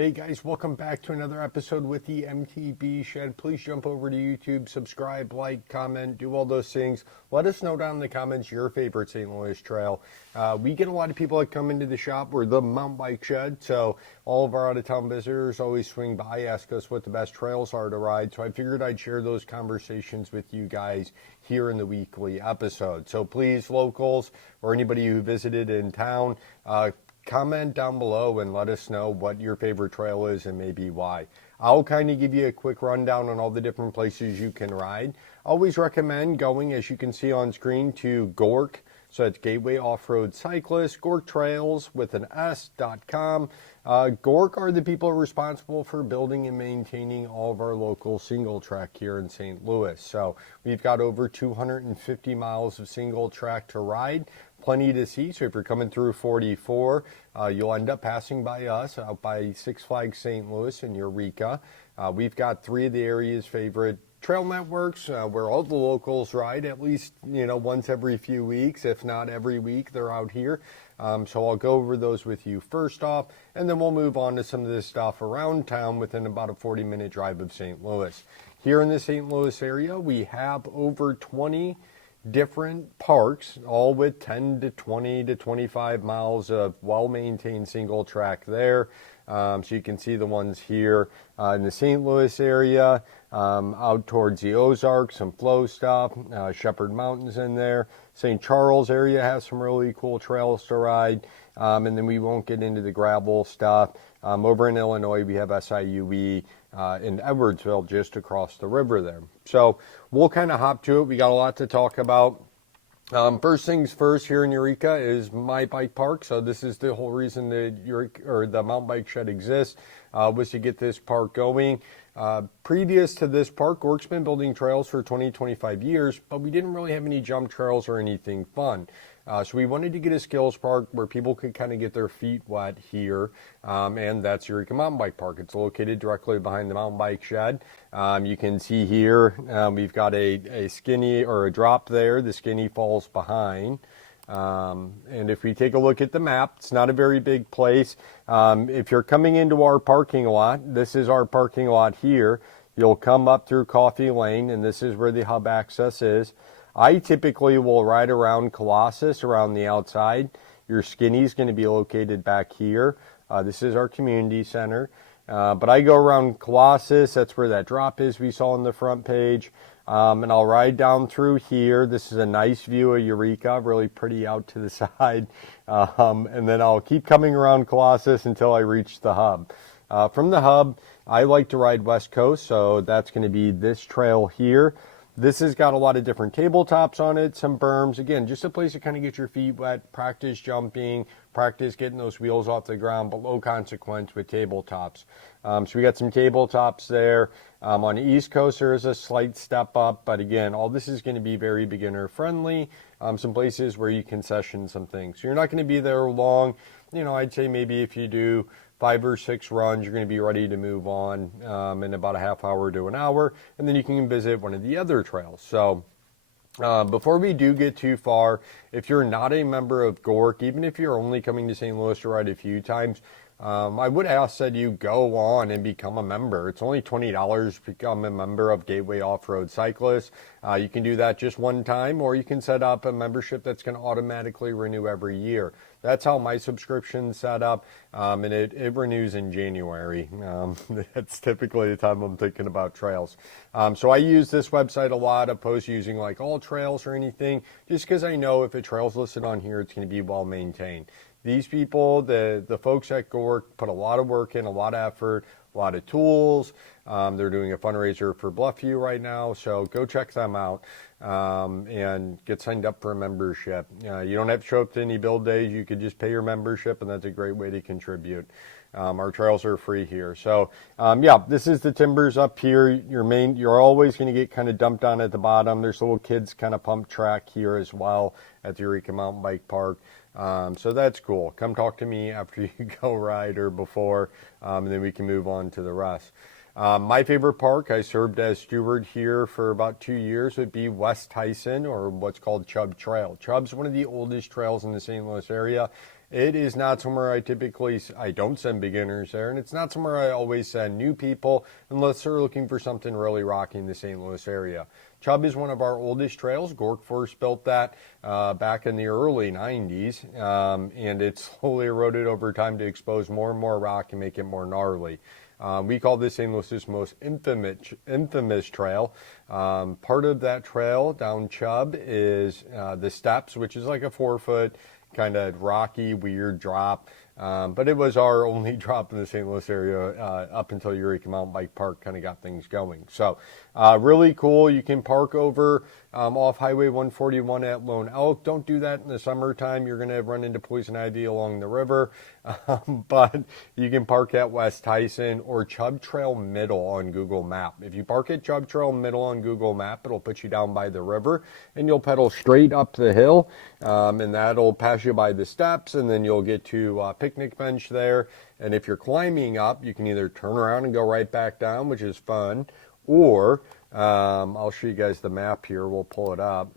Hey guys, welcome back to another episode with the MTB Shed. Please jump over to YouTube, subscribe, like, comment, do all those things. Let us know down in the comments your favorite St. Louis trail. We get a lot of people that come into the shop. We're the Mountain Bike Shed, so all of our out-of-town visitors always swing by, ask us what the best trails are to ride. So I figured I'd share those conversations with you guys here in the weekly episode. So please, locals or anybody who visited in town, comment down below and let us know what your favorite trail is and maybe why. I'll kind of give you a quick rundown on all the different places you can ride. Always recommend going, as you can see on screen, to GORC. So it's Gateway Off-Road Cyclist, GORC Trails with an S.com. GORC are the people responsible for building and maintaining all of our local single track here in St. Louis. So we've got over 250 miles of single track to ride. Plenty to see. So if you're coming through 44, you'll end up passing by us out by Six Flags St. Louis in Eureka. We've got three of the area's favorite trail networks where all the locals ride at least, once every few weeks, if not every week, they're out here. So I'll go over those with you first off, and then we'll move on to some of this stuff around town within about a 40-minute drive of St. Louis. Here in the St. Louis area, we have over 20 different parks, all with 10 to 20 to 25 miles of well-maintained single track there. So you can see the ones here in the St. Louis area, out towards the Ozarks, some flow stuff, Shepherd Mountains in there. St. Charles area has some really cool trails to ride, and then we won't get into the gravel stuff. Over in Illinois, we have SIUE in Edwardsville, just across the river there. So we'll kind of hop to it. We got a lot to talk about. First things first, here in Eureka is my bike park. So this is the whole reason that the Mountain Bike Shed exists, was to get this park going. Previous to this park, GORC's been building trails for 20-25 years, but we didn't really have any jump trails or anything fun. So we wanted to get a skills park where people could kind of get their feet wet here, and that's Eureka Mountain Bike Park. It's located directly behind the Mountain Bike Shed. You can see here we've got a skinny or a drop there. The skinny falls behind. And if we take a look at the map, it's not a very big place. If you're coming into our parking lot, this is our parking lot here. You'll come up through Coffee Lane, and this is where the hub access is. I typically will ride around Colossus around the outside. Your skinny is going to be located back here. This is our community center. But I go around Colossus. That's where that drop is we saw on the front page. And I'll ride down through here. This is a nice view of Eureka, really pretty out to the side. And then I'll keep coming around Colossus until I reach the hub. From the hub, I like to ride West Coast, so that's going to be this trail here. This has got a lot of different tabletops on it, some berms. Again, just a place to kind of get your feet wet, practice jumping, practice getting those wheels off the ground, but low consequence with tabletops. So we got some tabletops there. On the East Coast, there is a slight step up, but again, all this is going to be very beginner friendly. Some places where you can session some things. So you're not going to be there long. I'd say maybe if you do 5 or 6 runs, you're going to be ready to move on in about a half hour to an hour, and then you can visit one of the other trails. So before we do get too far, if you're not a member of GORC, even if you're only coming to St. Louis to ride a few times, I would ask that you go on and become a member. It's only $20 to become a member of Gateway Off-Road Cyclist. You can do that just one time, or you can set up a membership that's going to automatically renew every year. That's how my subscription's set up, and it renews in January. That's typically the time I'm thinking about trails. So I use this website a lot, opposed to using like All Trails or anything, just because I know if a trail's listed on here, it's going to be well maintained. These people, the folks at GORC, put a lot of work in, a lot of effort, a lot of tools. They're doing a fundraiser for Bluffview right now, so go check them out and get signed up for a membership. You don't have to show up to any build days. You could just pay your membership, and that's a great way to contribute. Our trails are free here. So, this is the timbers up here. You're always going to get kind of dumped on at the bottom. There's a little kids kind of pump track here as well at the Eureka Mountain Bike Park. So that's cool. Come talk to me after you go ride or before, and then we can move on to the rest. My favorite park, I served as steward here for about 2 years, would be West Tyson, or what's called Chubb Trail. Chubb's one of the oldest trails in the St. Louis area. It is not somewhere I don't send beginners there, and it's not somewhere I always send new people unless they're looking for something really rocking the St. Louis area. Chubb is one of our oldest trails. Gork first built that back in the early 90s, and it's slowly eroded over time to expose more and more rock and make it more gnarly. We call this St. Louis's most infamous trail. Part of that trail down Chubb is the steps, which is like a 4-foot kind of rocky, weird drop. But it was our only drop in the St. Louis area up until Eureka Mountain Bike Park kind of got things going. So really cool. You can park over off Highway 141 at Lone Elk. Don't do that in the summertime. You're going to run into poison ivy along the river. But you can park at West Tyson or Chubb Trail Middle on Google Map. If you park at Chubb Trail Middle on Google Map, it'll put you down by the river, and you'll pedal straight up the hill, and that'll pass you by the steps, and then you'll get to picnic bench there. And if you're climbing up, you can either turn around and go right back down, which is fun, or I'll show you guys the map here. We'll pull it up.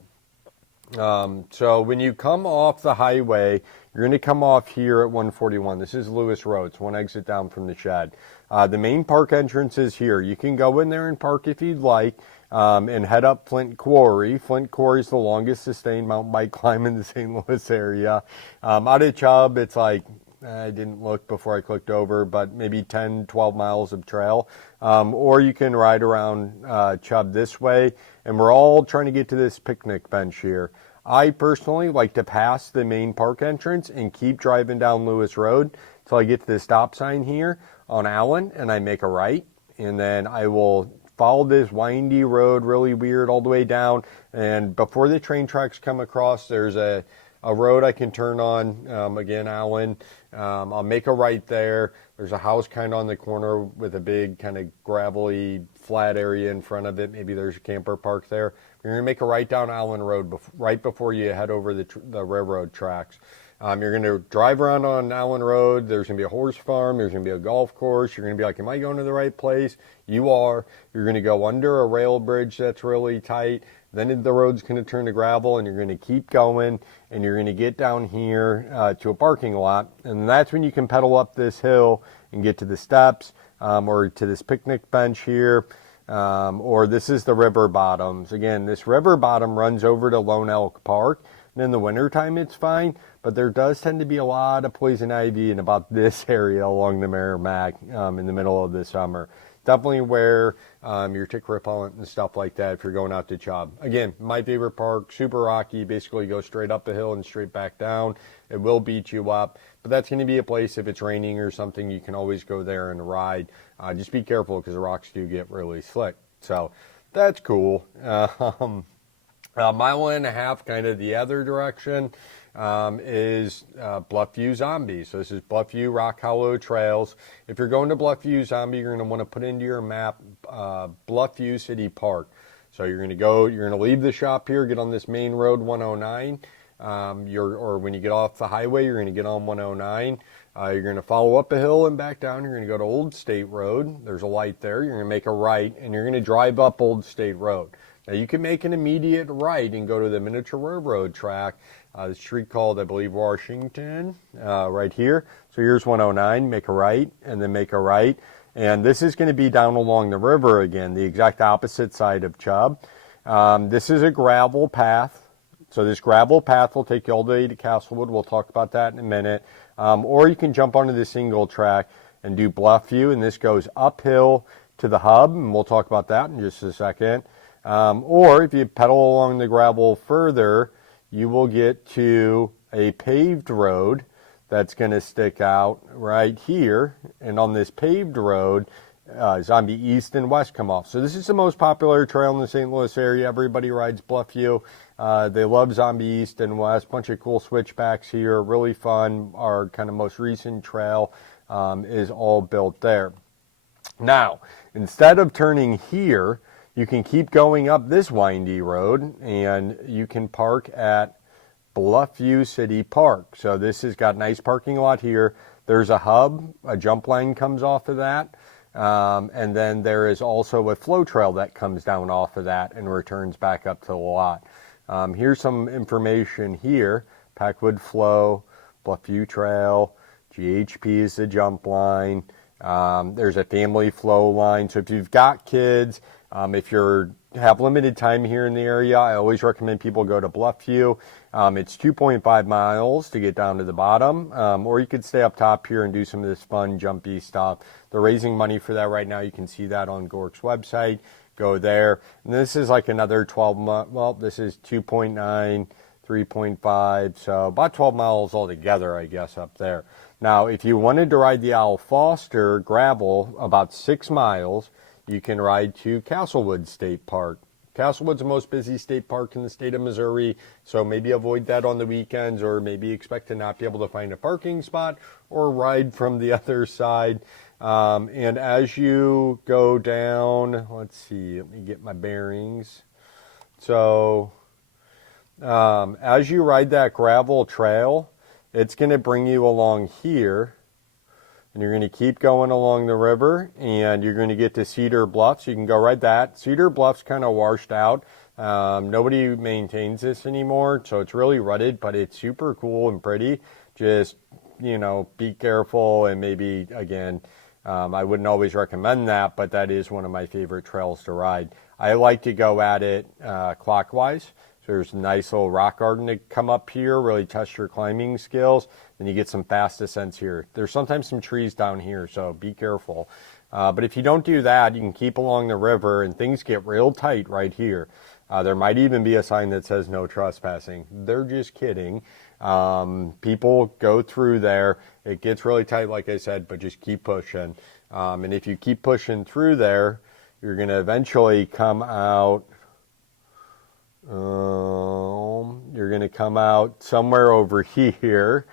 So when you come off the highway, you're going to come off here at 141. This is Lewis Road. It's one exit down from the shed. The main park entrance is here. You can go in there and park if you'd like, and head up Flint Quarry. Flint Quarry is the longest sustained mountain bike climb in the St. Louis area. Out of Chubb, it's like, I didn't look before I clicked over, but maybe 10, 12 miles of trail. Or you can ride around Chubb this way, and we're all trying to get to this picnic bench here. I personally like to pass the main park entrance and keep driving down Lewis Road until I get to the stop sign here on Allen, and I make a right, and then I will follow this windy road, really weird, all the way down, and before the train tracks come across, there's a road I can turn on, again, Allen. I'll make a right there. There's a house kind of on the corner with a big kind of gravelly flat area in front of it. Maybe there's a camper park there. You're going to make a right down Allen Road right before you head over the railroad tracks. You're going to drive around on Allen Road. There's going to be a horse farm. There's going to be a golf course. You're going to be like, am I going to the right place? You are. You're going to go under a rail bridge that's really tight. Then the road's going to turn to gravel, and you're going to keep going, and you're going to get down here to a parking lot. And that's when you can pedal up this hill and get to the steps or to this picnic bench here. Or this is the river bottoms. Again, this river bottom runs over to Lone Elk Park. And in the wintertime, it's fine, but there does tend to be a lot of poison ivy in about this area along the Merrimack in the middle of the summer. Definitely wear your tick repellent and stuff like that if you're going out to Chubb. Again, my favorite park, super rocky. Basically, go straight up the hill and straight back down. It will beat you up, but that's going to be a place if it's raining or something. You can always go there and ride. Just be careful because the rocks do get really slick. So that's cool. A mile and a half, kind of the other direction, is Bluffview Zombie. So this is Bluffview Rock Hollow Trails. If you're going to Bluffview Zombie, you're going to want to put into your map Bluffview City Park. So you're going to leave the shop here, get on this main road 109. Or when you get off the highway, you're going to get on 109. You're going to follow up a hill and back down. You're going to go to Old State Road. There's a light there. You're going to make a right, and you're going to drive up Old State Road. Now, you can make an immediate right and go to the miniature railroad track, the street called, I believe, Washington, right here. So here's 109, make a right, and then make a right. And this is going to be down along the river again, the exact opposite side of Chubb. This is a gravel path. So this gravel path will take you all the way to Castlewood. We'll talk about that in a minute. Or you can jump onto the single track and do Bluffview, and this goes uphill to the hub, and we'll talk about that in just a second. Or if you pedal along the gravel further, you will get to a paved road that's going to stick out right here. And on this paved road, Zombie East and West come off. So this is the most popular trail in the St. Louis area. Everybody rides Bluffview. They love Zombie East and West. Bunch of cool switchbacks here. Really fun. Our kind of most recent trail is all built there. Now, instead of turning here, you can keep going up this windy road, and you can park at Bluffview City Park. So this has got a nice parking lot here. There's a hub, a jump line comes off of that, and then there is also a flow trail that comes down off of that and returns back up to the lot. Here's some information here. Packwood Flow, Bluffview Trail. GHP is the jump line. There's a family flow line. So if you've got kids, if you have limited time here in the area, I always recommend people go to Bluffview. It's 2.5 miles to get down to the bottom, or you could stay up top here and do some of this fun, jumpy stuff. They're raising money for that right now. You can see that on Gork's website. Go there. And this is like another 12 miles. Well, this is 2.9, 3.5, so about 12 miles altogether, I guess, up there. Now, if you wanted to ride the Al Foster gravel about 6 miles, you can ride to Castlewood State Park. Castlewood's the most busy state park in the state of Missouri, so maybe avoid that on the weekends, or maybe expect to not be able to find a parking spot or ride from the other side. And as you go down, let's see, let me get my bearings. So as you ride that gravel trail, it's going to bring you along here, and you're going to keep going along the river, and you're going to get to Cedar Bluffs. You can go ride that. Cedar Bluffs kind of washed out. Nobody maintains this anymore, so it's really rutted, but it's super cool and pretty. Just, you know, be careful, and maybe, again, I wouldn't always recommend that, but that is one of my favorite trails to ride. I like to go at it clockwise. So there's a nice little rock garden to come up here, really test your climbing skills. Then you get some fast descents here. There's sometimes some trees down here, so be careful. But if you don't do that, you can keep along the river, and things get real tight right here. There might even be a sign that says no trespassing. They're just kidding. People go through there. It gets really tight, like I said, but just keep pushing. And if you keep pushing through there, you're going to eventually come out. You're going to come out somewhere over here.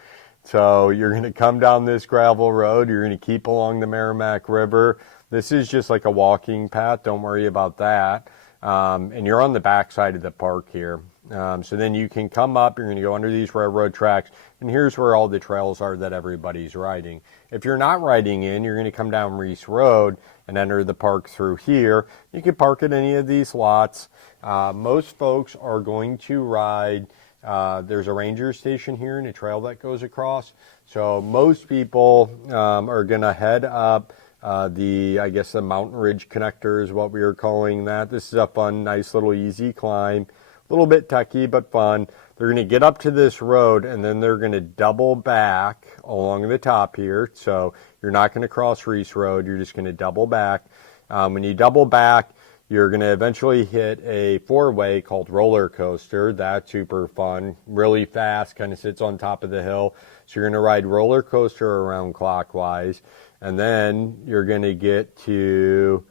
So you're going to come down this gravel road. You're going to keep along the Merrimack River. This is just like a walking path. Don't worry about that. And you're on the back side of the park here. So then you can come up. You're going to go under these railroad tracks. And here's where all the trails are that everybody's riding. If you're not riding in, you're going to come down Reese Road and enter the park through here. You can park at any of these lots. Most folks are going to ride. There's a ranger station here and a trail that goes across. So most people are going to head up I guess the Mountain Ridge Connector is what we are calling that. This is a fun, nice little easy climb. A little bit techy, but fun. They're going to get up to this road, and then they're going to double back along the top here. So you're not going to cross Reese Road. You're just going to double back. When you double back, you're going to eventually hit a four-way called Roller Coaster. That's super fun, really fast, kind of sits on top of the hill. So you're going to ride Roller Coaster around clockwise, and then you're going to get to,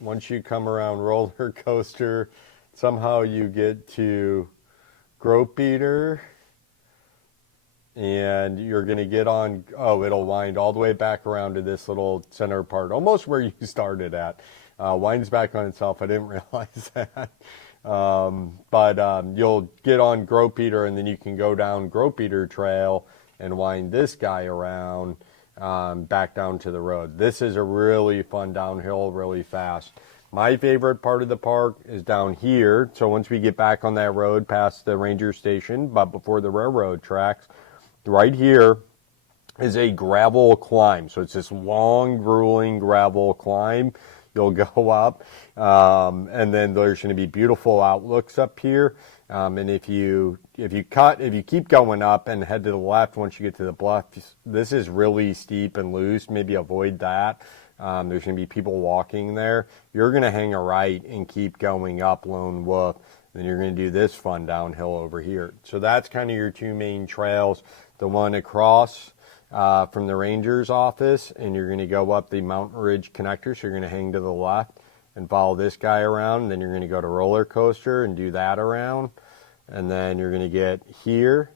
once you come around Roller Coaster, somehow you get to Grope Eater, and you're going to get on, it'll wind all the way back around to this little center part, almost where you started at. Winds back on itself. I didn't realize that. But you'll get on Grope Eater, and then you can go down Grope Eater Trail and wind this guy around back down to the road. This is a really fun downhill, really fast. My favorite part of the park is down here. So once we get back on that road past the ranger station, but before the railroad tracks, right here is a gravel climb. So it's this long, grueling gravel climb. You'll go up, and then there's going to be beautiful outlooks up here. And if you keep going up and head to the left once you get to the bluff, this is really steep and loose. Maybe avoid that. There's going to be people walking there. You're going to hang a right and keep going up Lone Wolf. Then you're going to do this fun downhill over here. So that's kind of your two main trails. The one across from the ranger's office, and you're going to go up the Mountain Ridge Connector. So you're going to hang to the left and follow this guy around. And then you're going to go to Roller Coaster and do that around. And then you're going to get here.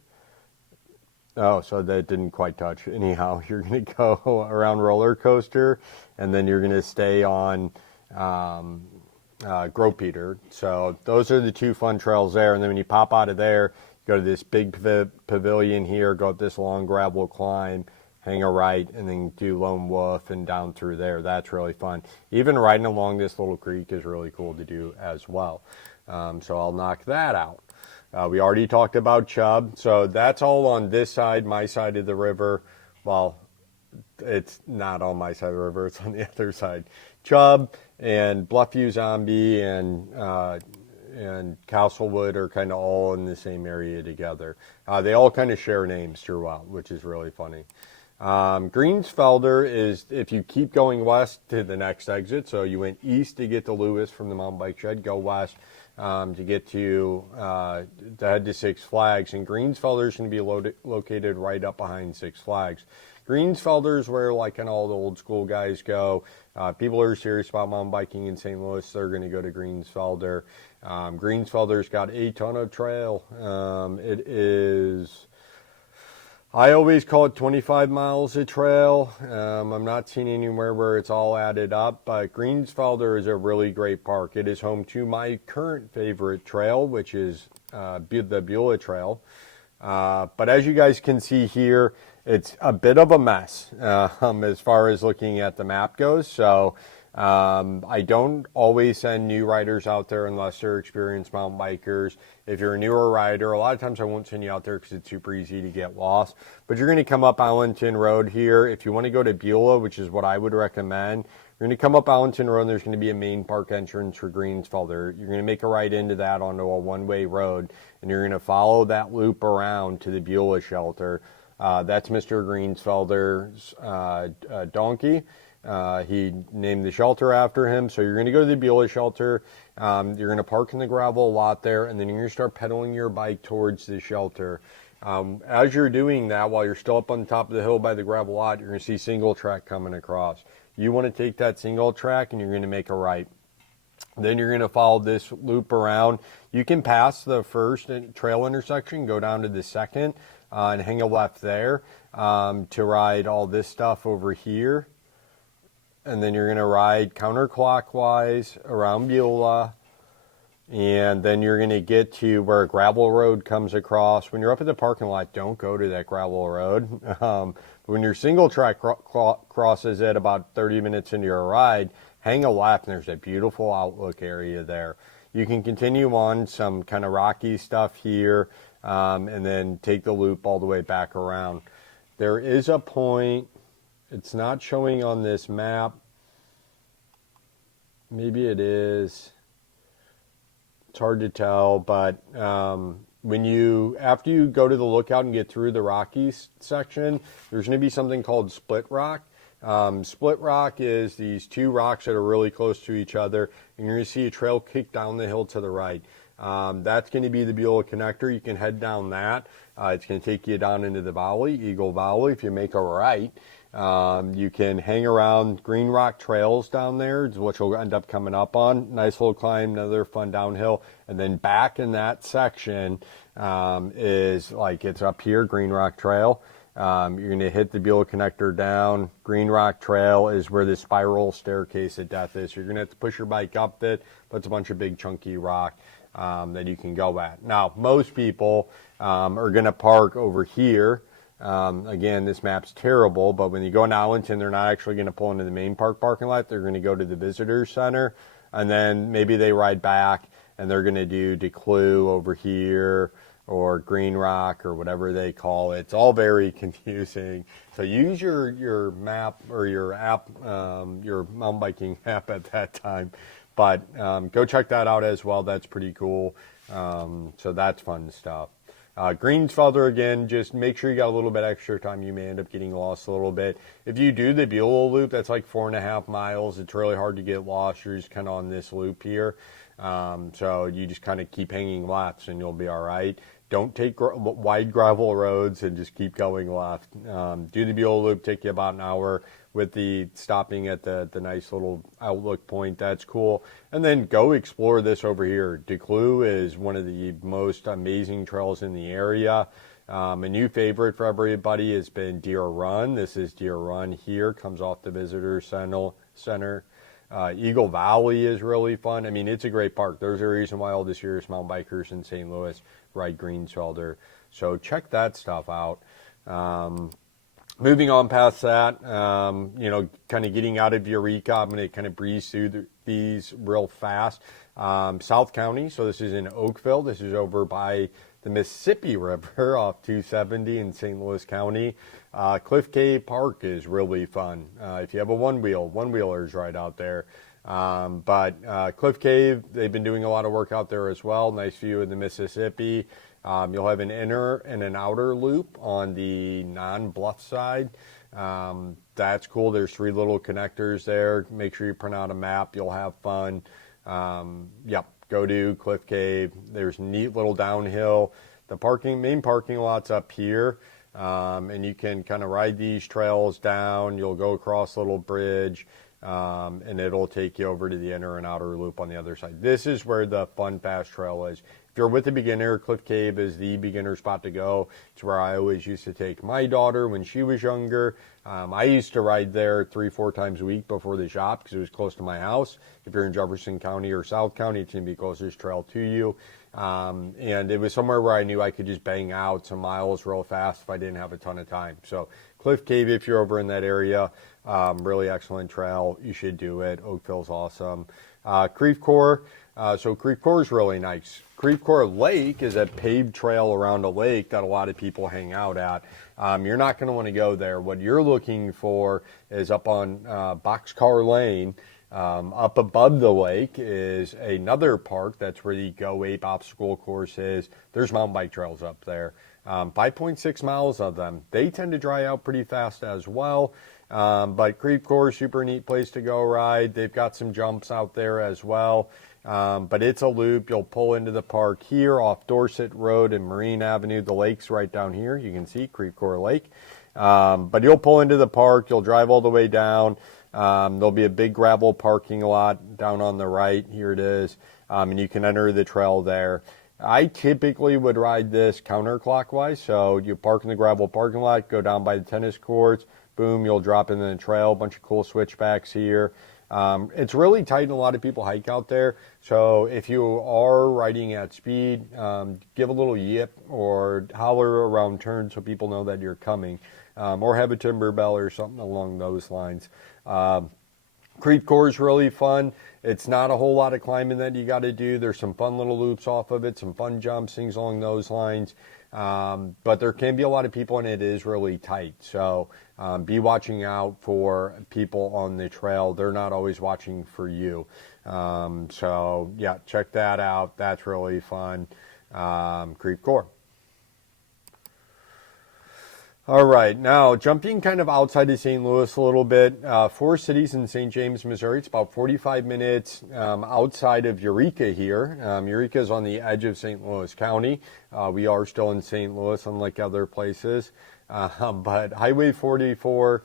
Oh, so that didn't quite touch. Anyhow, you're going to go around Roller Coaster, and then you're going to stay on Grope Eater. So those are the two fun trails there. And then when you pop out of there, go to this big pavilion here, go up this long gravel climb, hang a right, and then do Lone Wolf and down through there. That's really fun. Even riding along this little creek is really cool to do as well. So I'll knock that out. We already talked about Chubb. So that's all on this side, my side of the river. Well, it's not on my side of the river. It's on the other side. Chubb and Bluffview Zombie and Castlewood are kind of all in the same area together. They all kind of share names throughout, which is really funny. Greensfelder is, if you keep going west to the next exit, so you went east to get to Lewis from the mountain bike shed, go west to get to head to Six Flags, and Greensfelder is going to be located right up behind Six Flags. Greensfelder is where like kind of all the old school guys go. People who are serious about mountain biking in St. Louis, they're going to go to Greensfelder. Greensfelder's got a ton of trail. It is, I always call it 25 miles of trail. I'm not seeing anywhere where it's all added up, but Greensfelder is a really great park. It is home to my current favorite trail, which is the Beulah Trail. But as you guys can see here, it's a bit of a mess as far as looking at the map goes. So I don't always send new riders out there unless they're experienced mountain bikers. If you're a newer rider, a lot of times I won't send you out there because it's super easy to get lost. But you're going to come up Ironton Road here. If you want to go to Beulah, which is what I would recommend, you're going to come up Ironton Road, and there's going to be a main park entrance for Greensfelder. You're going to make a right into that onto a one-way road, and you're going to follow that loop around to the Beulah shelter. That's Mr. Greensfelder's donkey. He named the shelter after him. So you're going to go to the Beulah shelter. You're going to park in the gravel lot there, and then you're going to start pedaling your bike towards the shelter. As you're doing that, while you're still up on top of the hill by the gravel lot, you're going to see single track coming across. You want to take that single track, and you're going to make a right. Then you're going to follow this loop around. You can pass the first trail intersection, go down to the second, and hang a left there to ride all this stuff over here. And then you're going to ride counterclockwise around Beulah. And then you're going to get to where a gravel road comes across. When you're up at the parking lot, don't go to that gravel road. When your single track crosses it about 30 minutes into your ride, hang a left, and there's a beautiful outlook area there. You can continue on some kind of rocky stuff here, and then take the loop all the way back around. There is a point, it's not showing on this map. Maybe it is. It's hard to tell, but after you go to the lookout and get through the rocky section, there's going to be something called split rock. Split rock is these two rocks that are really close to each other, and you're going to see a trail kick down the hill to the right. That's going to be the Beulah connector. You can head down that. It's going to take you down into the valley, Eagle Valley. If you make a right, you can hang around Green Rock Trails down there, which you'll end up coming up on. Nice little climb, another fun downhill. And then back in that section is like it's up here, Green Rock Trail. You're going to hit the Beulah connector down. Green Rock Trail is where the spiral staircase of death is. You're going to have to push your bike up it, but it's a bunch of big chunky rock that you can go at. Now, most people are going to park over here. Again, this map's terrible, but when you go into Ironton, they're not actually going to pull into the main park parking lot. They're going to go to the visitor center, and then maybe they ride back, and they're going to do DeClue over here, or Green Rock, or whatever they call it. It's all very confusing. So use your map or your app, your mountain biking app at that time. But go check that out as well. That's pretty cool. So that's fun stuff. Greensfelder, again, just make sure you got a little bit extra time. You may end up getting lost a little bit. If you do the Beulah loop, that's like 4.5 miles. It's really hard to get lost. You're just kind of on this loop here. So you just kind of keep hanging lefts and you'll be all right. Don't take wide gravel roads and just keep going left. Do the Beulah loop, take you about an hour with the stopping at the nice little outlook point. That's cool. And then go explore this over here. DeClue is one of the most amazing trails in the area. A new favorite for everybody has been Deer Run. This is Deer Run here, comes off the visitor center. Eagle Valley is really fun. I mean, it's a great park. There's a reason why all the serious mountain bikers in St. Louis ride Greensfelder. So check that stuff out. Moving on past that, kind of getting out of Eureka, I'm going to kind of breeze through these real fast. South County, so this is in Oakville. This is over by the Mississippi River off 270 in St. Louis County. Cliff Cave Park is really fun. If you have a one-wheeler's right out there. But Cliff Cave, they've been doing a lot of work out there as well. Nice view of the Mississippi. You'll have an inner and an outer loop on the non-bluff side. That's cool. There's 3 little connectors there. Make sure you print out a map. You'll have fun. Go to Cliff Cave. There's neat little downhill. The main parking lot's up here. And you can kind of ride these trails down. You'll go across a little bridge. And it'll take you over to the inner and outer loop on the other side. This is where the fun, fast trail is. If you're with a beginner, Cliff Cave is the beginner spot to go. It's where I always used to take my daughter when she was younger. I used to ride there 3-4 times a week before the shop because it was close to my house. If you're in Jefferson County or South County, it's going to be closest trail to you. And it was somewhere where I knew I could just bang out some miles real fast if I didn't have a ton of time. So Cliff Cave, if you're over in that area, really excellent trail. You should do it. Oakville's awesome. Couer. So Couer is really nice. Couer Lake is a paved trail around a lake that a lot of people hang out at. You're not going to want to go there. What you're looking for is up on Boxcar Lane. Up above the lake is another park. That's where the Go Ape obstacle course is. There's mountain bike trails up there. 5.6 miles of them. They tend to dry out pretty fast as well. But Couer, super neat place to go ride. They've got some jumps out there as well. But it's a loop. You'll pull into the park here off Dorset Road and Marine Avenue. The lake's right down here. You can see Couer Lake. But you'll pull into the park. You'll drive all the way down. There'll be a big gravel parking lot down on the right. Here it is. And you can enter the trail there. I typically would ride this counterclockwise. So you park in the gravel parking lot, go down by the tennis courts. Boom, you'll drop into the trail. A bunch of cool switchbacks here. It's really tight and a lot of people hike out there. So if you are riding at speed, give a little yip or holler around turns so people know that you're coming. Or have a timber bell or something along those lines. Couer is really fun. It's not a whole lot of climbing that you got to do. There's some fun little loops off of it, some fun jumps, things along those lines. But there can be a lot of people and it is really tight. So be watching out for people on the trail. They're not always watching for you. So yeah, check that out. That's really fun. Couer. All right, now jumping kind of outside of St. Louis a little bit, Forest City's in St. James, Missouri. It's about 45 minutes outside of Eureka here. Eureka is on the edge of St. Louis County. We are still in St. Louis, unlike other places. But Highway 44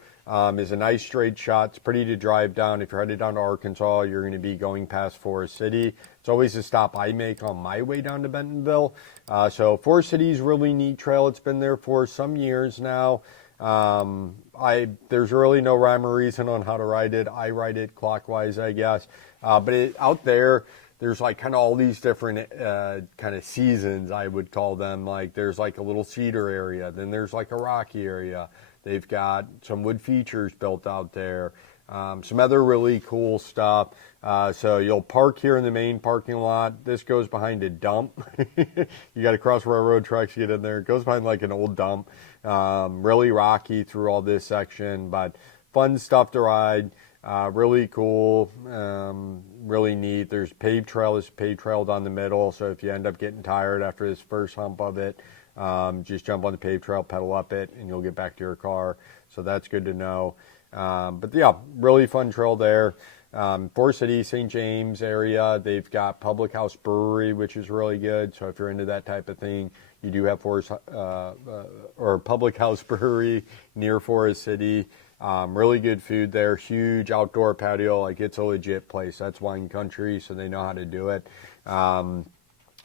is a nice straight shot. It's pretty to drive down. If you're headed down to Arkansas, you're going to be going past Forest City. It's always a stop I make on my way down to Bentonville. So Forest City is a really neat trail. It's been there for some years now. There's really no rhyme or reason on how to ride it. I ride it clockwise, I guess. But out there, there's like kind of all these different kind of seasons, I would call them. Like there's like a little cedar area. Then there's like a rocky area. They've got some wood features built out there. Some other really cool stuff. So you'll park here in the main parking lot. This goes behind a dump. You got to cross railroad tracks to get in there. It goes behind like an old dump. Really rocky through all this section, but fun stuff to ride. Really cool. Really neat. There's paved trail. There's a paved trail down the middle. So if you end up getting tired after this first hump of it, just jump on the paved trail, pedal up it, and you'll get back to your car. So that's good to know. But yeah, really fun trail there. Forest City, St. James area, they've got Public House Brewery, which is really good. So if you're into that type of thing, you do have Public House Brewery near Forest City. Really good food there. Huge outdoor patio. Like it's a legit place. That's wine country, so they know how to do it.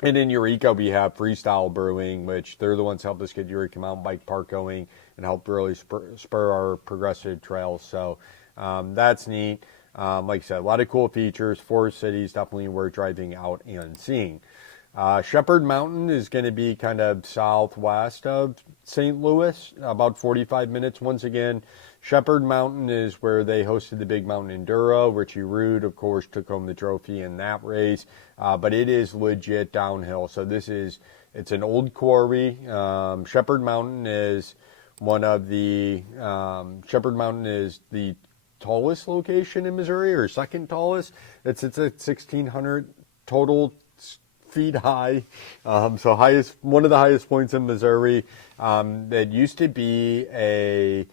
And in Eureka, we have Freestyle Brewing, which they're the ones who help us get Eureka Mountain Bike Park going and help really spur our progressive trails. So that's neat. Like I said, a lot of cool features. Forest City is definitely worth driving out and seeing. Shepherd Mountain is going to be kind of southwest of St. Louis, about 45 minutes. Once again, Shepherd Mountain is where they hosted the Big Mountain Enduro. Richie Rude, of course, took home the trophy in that race, but it is legit downhill. So it's an old quarry. Shepherd Mountain is Shepherd Mountain is the tallest location in Missouri, or second tallest. It's at 1,600 total feet high, so one of the highest points in Missouri. That used to be a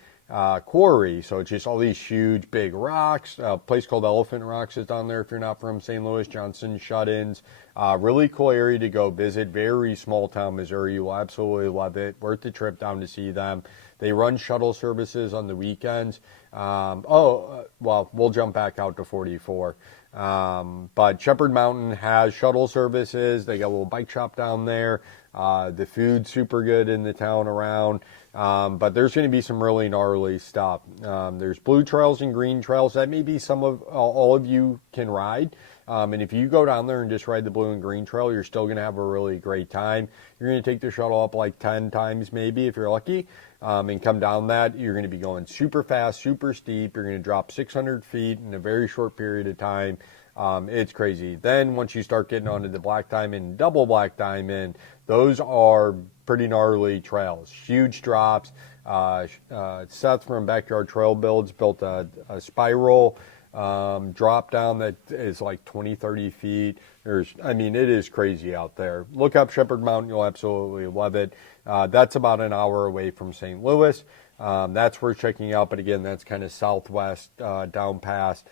quarry, so it's just all these huge big rocks. A place called Elephant Rocks is down there if you're not from St. Louis. Johnson Shut-ins. Really cool area to go visit. Very small town Missouri. You will absolutely love it. Worth the trip down to see them. They run shuttle services on the weekends. Well, we'll jump back out to 44. But Shepherd Mountain has shuttle services. They got a little bike shop down there. The food's super good in the town around. But there's going to be some really gnarly stuff. There's blue trails and green trails. That may be all of you can ride. And if you go down there and just ride the blue and green trail, you're still going to have a really great time. You're going to take the shuttle up like 10 times maybe if you're lucky. And come down that. You're going to be going super fast, super steep. You're going to drop 600 feet in a very short period of time. It's crazy. Then once you start getting onto the Black Diamond, Double Black Diamond, those are pretty gnarly trails. Huge drops. Seth from Backyard Trail Builds built a spiral drop down that is like 20, 30 feet. It is crazy out there. Look up Shepherd Mountain. You'll absolutely love it. That's about an hour away from St. Louis. That's worth checking out. But again, that's kind of southwest down past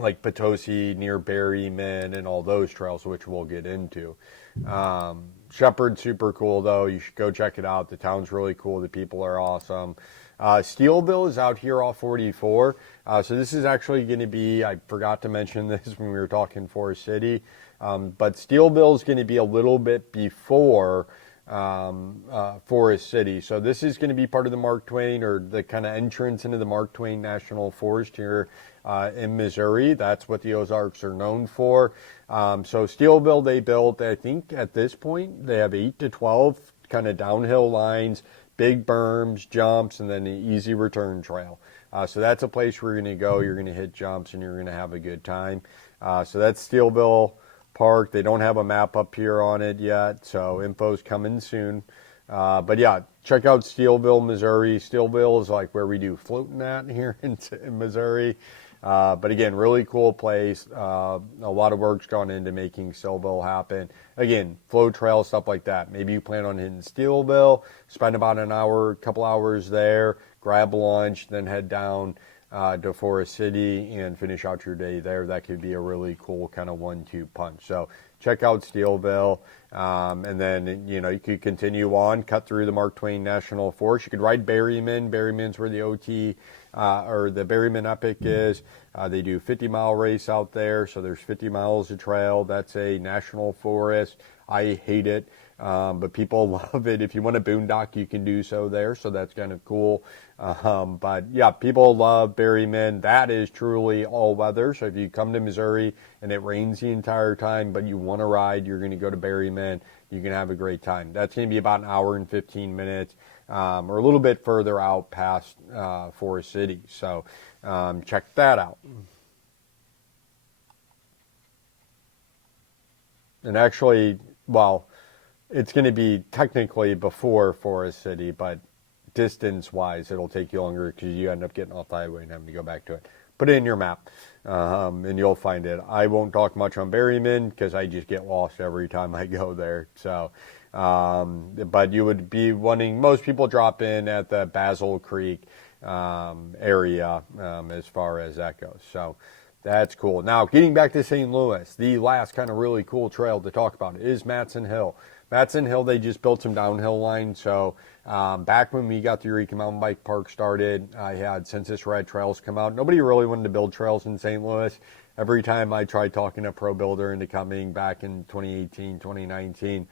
like Potosi near Berryman and all those trails, which we'll get into. Shepherd, super cool though. You should go check it out. The town's really cool. The people are awesome. Steelville is out here off 44. So this is actually going to be, I forgot to mention this when we were talking Forest City, but Steelville is going to be a little bit before Forest City. So this is going to be part of the Mark Twain, or the kind of entrance into the Mark Twain National Forest here in Missouri. That's what the Ozarks are known for. So Steelville, they built, I think at this point, they have 8 to 12 kind of downhill lines, big berms, jumps, and then the easy return trail. So that's a place where you're going to go. You're going to hit jumps, and you're going to have a good time. So that's Steelville Park. They don't have a map up here on it yet, so info's coming soon. But yeah, check out Steelville, Missouri. Steelville is like where we do floating at here in Missouri. But again, really cool place. A lot of work's gone into making Steelville happen. Again, flow trail, stuff like that. Maybe you plan on hitting Steelville, spend about an hour, couple hours there, grab lunch, then head down to Forest City and finish out your day there. That could be a really cool kind of 1-2 punch. So check out Steelville, and then you could continue on, cut through the Mark Twain National Forest. You could ride Berryman. Berryman's where the OT or the Berryman Epic is. They do 50-mile race out there, so there's 50 miles of trail. That's a national forest. I hate it, but people love it. If you want a boondock, you can do so there, so that's kind of cool. But yeah, people love Berryman. That is truly all weather. So if you come to Missouri and it rains the entire time, but you want to ride, you're going to go to Berryman. You can have a great time. That's going to be about an hour and 15 minutes, or a little bit further out past Forest City. So check that out. And actually, well, it's going to be technically before Forest City, but distance-wise, it'll take you longer because you end up getting off the highway and having to go back to it. Put it in your map, and you'll find it. I won't talk much on Berryman because I just get lost every time I go there. So, but you would be wanting, most people drop in at the Basil Creek area as far as that goes. So that's cool. Now, getting back to St. Louis, the last kind of really cool trail to talk about is Matson Hill. Matson Hill, they just built some downhill lines. So back when we got the Eureka Mountain Bike Park started, I had Sensus Red Trails come out. Nobody really wanted to build trails in St. Louis. Every time I tried talking a pro builder into coming back in 2018, 2019,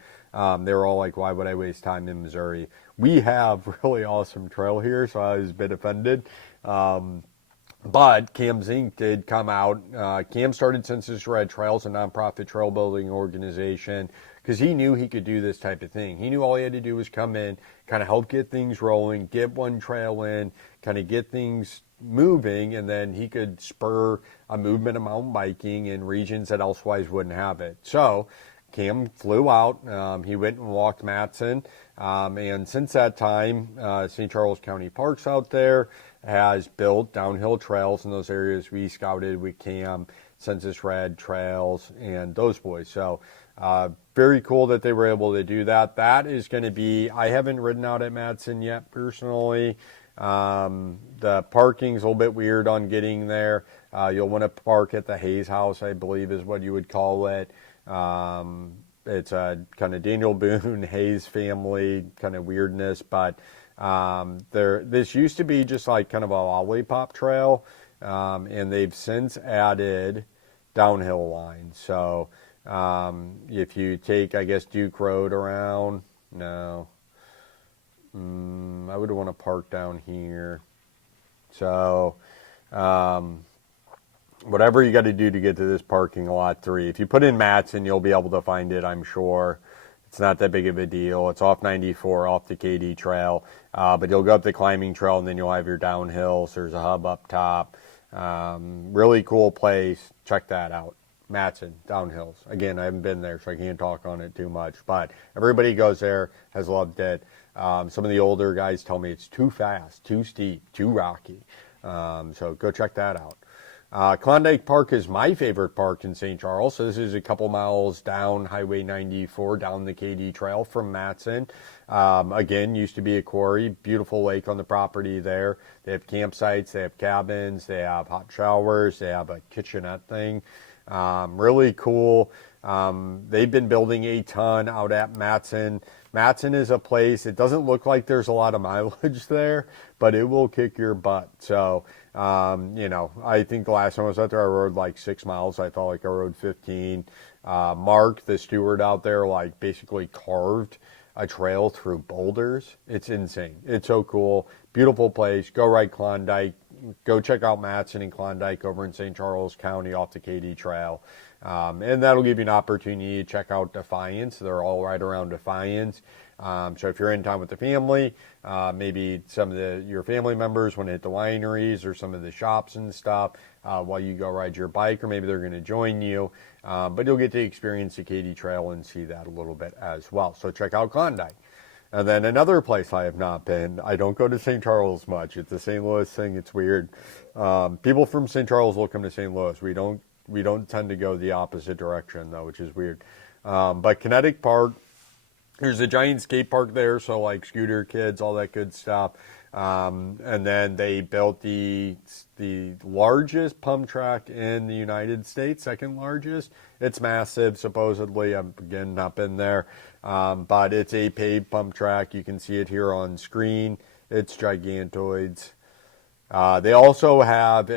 they were all like, why would I waste time in Missouri? We have really awesome trail here, so I was a bit offended. But Cam Zink did come out. Cam started Sensus Red Trails, a nonprofit trail building organization, because he knew he could do this type of thing. He knew all he had to do was come in, kind of help get things rolling, get one trail in, kind of get things moving, and then he could spur a movement of mountain biking in regions that elsewise wouldn't have it. So Cam flew out. He went and walked Matson. And since that time, St. Charles County Parks out there has built downhill trails in those areas we scouted with Cam, Sensus Red Trails, and those boys. So very cool that they were able to do that. That is going to be, I haven't ridden out at Matson yet personally. The parking's a little bit weird on getting there. You'll want to park at the Hayes House, I believe is what you would call it. It's a kind of Daniel Boone, Hayes family kind of weirdness, but this used to be just like kind of a lollipop trail, and they've since added downhill lines. So if you take, I guess, Duke Road around, no, I would want to park down here. So whatever you got to do to get to this parking lot 3. If you put in Matson, you'll be able to find it, I'm sure. It's not that big of a deal. It's off 94, off the KD trail. But you'll go up the climbing trail, and then you'll have your downhills. There's a hub up top. Really cool place. Check that out. Matson, downhills. Again, I haven't been there, so I can't talk on it too much. But everybody goes there, has loved it. Some of the older guys tell me it's too fast, too steep, too rocky. So go check that out. Klondike Park is my favorite park in St. Charles. So this is a couple miles down Highway 94, down the KD Trail from Matson. Again, used to be a quarry. Beautiful lake on the property there. They have campsites, they have cabins, they have hot showers, they have a kitchenette thing. Really cool. They've been building a ton out at Matson. Matson is a place, it doesn't look like there's a lot of mileage there, but it will kick your butt. So, I think the last time I was out there, I rode like 6 miles. I felt like I rode 15. Mark, the steward out there, like basically carved a trail through boulders. It's insane. It's so cool. Beautiful place. Go ride Klondike. Go check out Matson and Klondike over in St. Charles County off the KD Trail. And that'll give you an opportunity to check out Defiance. They're all right around Defiance. So if you're in town with the family, maybe some of your family members want to hit the wineries or some of the shops and stuff while you go ride your bike, or maybe they're going to join you. But you'll get to experience the KD Trail and see that a little bit as well. So check out Klondike. And then another place I have not been, I don't go to St. Charles much. It's a St. Louis thing. It's weird. People from St. Charles will come to St. Louis. We don't tend to go the opposite direction, though, which is weird. But Kinetic Park, there's a giant skate park there, so like scooter kids, all that good stuff. And then they built the largest pump track in the United States, second largest. It's massive, supposedly. I've, again, not been there. But it's a paved pump track. You can see it here on screen. It's gigantoids. They also have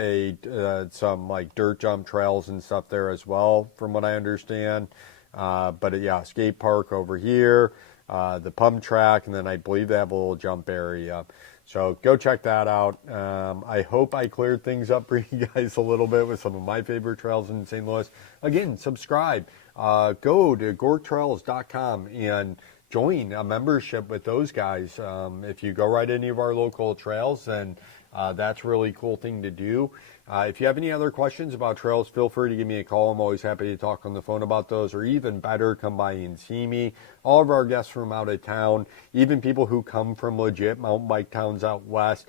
some like dirt jump trails and stuff there as well, from what I understand. But yeah, skate park over here, the pump track, and then I believe they have a little jump area. So go check that out. I hope I cleared things up for you guys a little bit with some of my favorite trails in St. Louis. Again, subscribe. Go to gorktrails.com and join a membership with those guys. If you go ride any of our local trails, then that's a really cool thing to do. If you have any other questions about trails, feel free to give me a call. I'm always happy to talk on the phone about those, or even better, come by and see me. All of our guests from out of town, even people who come from legit mountain bike towns out west,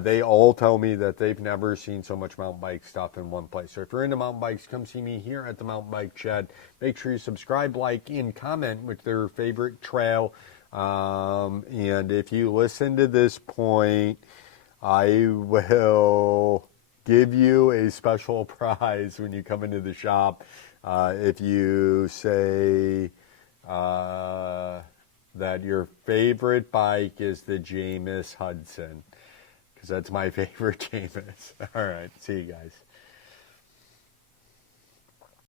they all tell me that they've never seen so much mountain bike stuff in one place. So if you're into mountain bikes, come see me here at the Mountain Bike Shed. Make sure you subscribe, like, and comment with their favorite trail. And if you listen to this point, I will give you a special prize when you come into the shop if you say that your favorite bike is the Jameis Hudson, because that's my favorite Jameis. All right, see you guys.